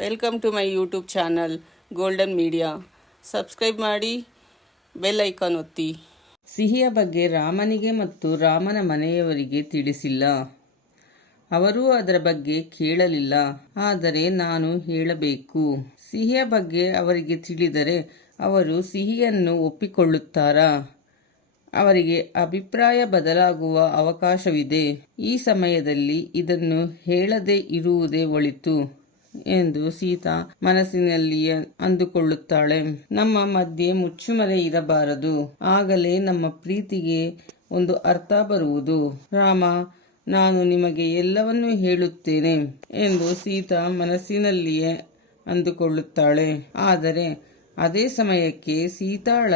Welcome to my YouTube channel golden media. Subscribe ಮಾಡಿ, bell icon ಒತ್ತಿ. ಸಿಹಿಯ ಬಗ್ಗೆ ರಾಮನಿಗೆ ಮತ್ತು ರಾಮನ ಮನೆಯವರಿಗೆ ತಿಳಿಸಿಲ್ಲ. ಅವರೂ ಅದರ ಬಗ್ಗೆ ಕೇಳಲಿಲ್ಲ. ಆದರೆ ನಾನು ಹೇಳಬೇಕು. ಸಿಹಿಯ ಬಗ್ಗೆ ಅವರಿಗೆ ತಿಳಿದರೆ ಅವರು ಸಿಹಿಯನ್ನು ಒಪ್ಪಿಕೊಳ್ಳುತ್ತಾರಾ? ಅವರಿಗೆ ಅಭಿಪ್ರಾಯ ಬದಲಾಗುವ ಅವಕಾಶವಿದೆ. ಈ ಸಮಯದಲ್ಲಿ ಇದನ್ನು ಹೇಳದೇ ಇರುವುದೇ ಒಳಿತು ಎಂದು ಸೀತಾ ಮನಸ್ಸಿನಲ್ಲಿಯೇ ಅಂದುಕೊಳ್ಳುತ್ತಾಳೆ. ನಮ್ಮ ಮಧ್ಯೆ ಮುಚ್ಚುಮರೆ ಇರಬಾರದು. ಆಗಲೇ ನಮ್ಮ ಪ್ರೀತಿಗೆ ಒಂದು ಅರ್ಥ ಬರುವುದು. ರಾಮ, ನಾನು ನಿಮಗೆ ಎಲ್ಲವನ್ನೂ ಹೇಳುತ್ತೇನೆ ಎಂದು ಸೀತಾ ಮನಸ್ಸಿನಲ್ಲಿಯೇ ಅಂದುಕೊಳ್ಳುತ್ತಾಳೆ. ಆದರೆ ಅದೇ ಸಮಯಕ್ಕೆ ಸೀತಾಳ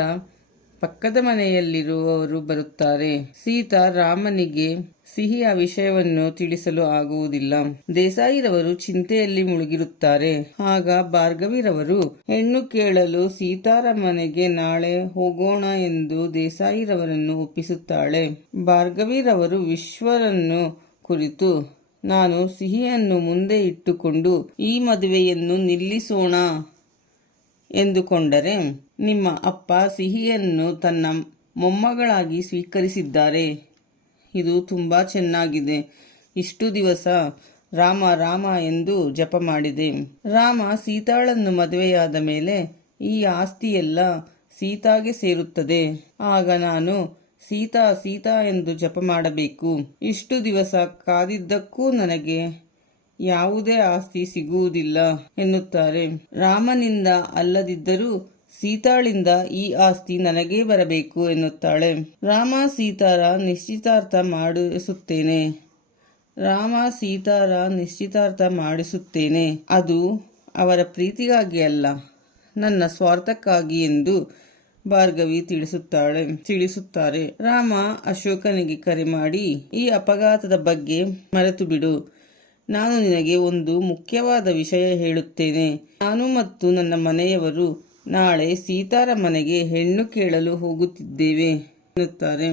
ಪಕ್ಕದ ಮನೆಯಲ್ಲಿರುವವರು ಬರುತ್ತಾರೆ. ಸೀತಾ ರಾಮನಿಗೆ ಸಿಹಿಯ ವಿಷಯವನ್ನು ತಿಳಿಸಲು ಆಗುವುದಿಲ್ಲ. ದೇಸಾಯಿರವರು ಚಿಂತೆಯಲ್ಲಿ ಮುಳುಗಿರುತ್ತಾರೆ. ಆಗ ಭಾರ್ಗವಿರವರು ಹೆಣ್ಣು ಕೇಳಲು ಸೀತಾರ ಮನೆಗೆ ನಾಳೆ ಹೋಗೋಣ ಎಂದು ದೇಸಾಯಿರವರನ್ನು ಒಪ್ಪಿಸುತ್ತಾಳೆ. ಭಾರ್ಗವಿರವರು ವಿಶ್ವರನ್ನು ಕುರಿತು, ನಾನು ಸಿಹಿಯನ್ನು ಮುಂದೆ ಇಟ್ಟುಕೊಂಡು ಈ ಮದುವೆಯನ್ನು ನಿಲ್ಲಿಸೋಣ ಎಂದುಕೊಂಡರೆ, ನಿಮ್ಮ ಅಪ್ಪ ಸಿಹಿಯನ್ನು ತನ್ನ ಮೊಮ್ಮಗಳಾಗಿ ಸ್ವೀಕರಿಸಿದ್ದಾರೆ. ಇದು ತುಂಬಾ ಚೆನ್ನಾಗಿದೆ. ಇಷ್ಟು ದಿವಸ ರಾಮ ರಾಮ ಎಂದು ಜಪ ಮಾಡಿದೆ. ರಾಮ ಸೀತಾಳನ್ನು ಮದುವೆಯಾದ ಮೇಲೆ ಈ ಆಸ್ತಿಯೆಲ್ಲ ಸೀತಾಗೆ ಸೇರುತ್ತದೆ. ಆಗ ನಾನು ಸೀತಾ ಸೀತಾ ಎಂದು ಜಪ ಮಾಡಬೇಕು. ಇಷ್ಟು ದಿವಸ ಕಾದಿದ್ದಕ್ಕೂ ನನಗೆ ಯಾವುದೇ ಆಸ್ತಿ ಸಿಗುವುದಿಲ್ಲ ಎನ್ನುತ್ತಾರೆ. ರಾಮನಿಂದ ಅಲ್ಲದಿದ್ದರೂ ಸೀತಾಳಿಂದ ಈ ಆಸ್ತಿ ನನಗೇ ಬರಬೇಕು ಎನ್ನುತ್ತಾಳೆ. ರಾಮ ಸೀತಾರ ನಿಶ್ಚಿತಾರ್ಥ ಮಾಡಿಸುತ್ತೇನೆ. ಅದು ಅವರ ಪ್ರೀತಿಗಾಗಿ ಅಲ್ಲ, ನನ್ನ ಸ್ವಾರ್ಥಕ್ಕಾಗಿ ಎಂದು ಭಾರ್ಗವಿ ತಿಳಿಸುತ್ತಾರೆ. ರಾಮ ಅಶೋಕನಿಗೆ ಕರೆ ಮಾಡಿ, ಈ ಅಪಘಾತದ ಬಗ್ಗೆ ಮರೆತು ಬಿಡು. ನಾನು ನಿನಗೆ ಒಂದು ಮುಖ್ಯವಾದ ವಿಷಯ ಹೇಳುತ್ತೇನೆ. ನಾನು ಮತ್ತು ನನ್ನ ಮನೆಯವರು ನಾಳೆ ಸೀತಾರ ಮನೆಗೆ ಹೆಣ್ಣು ಕೇಳಲು ಹೋಗುತ್ತಿದ್ದೇವೆ ಎನ್ನುತ್ತಾರೆ.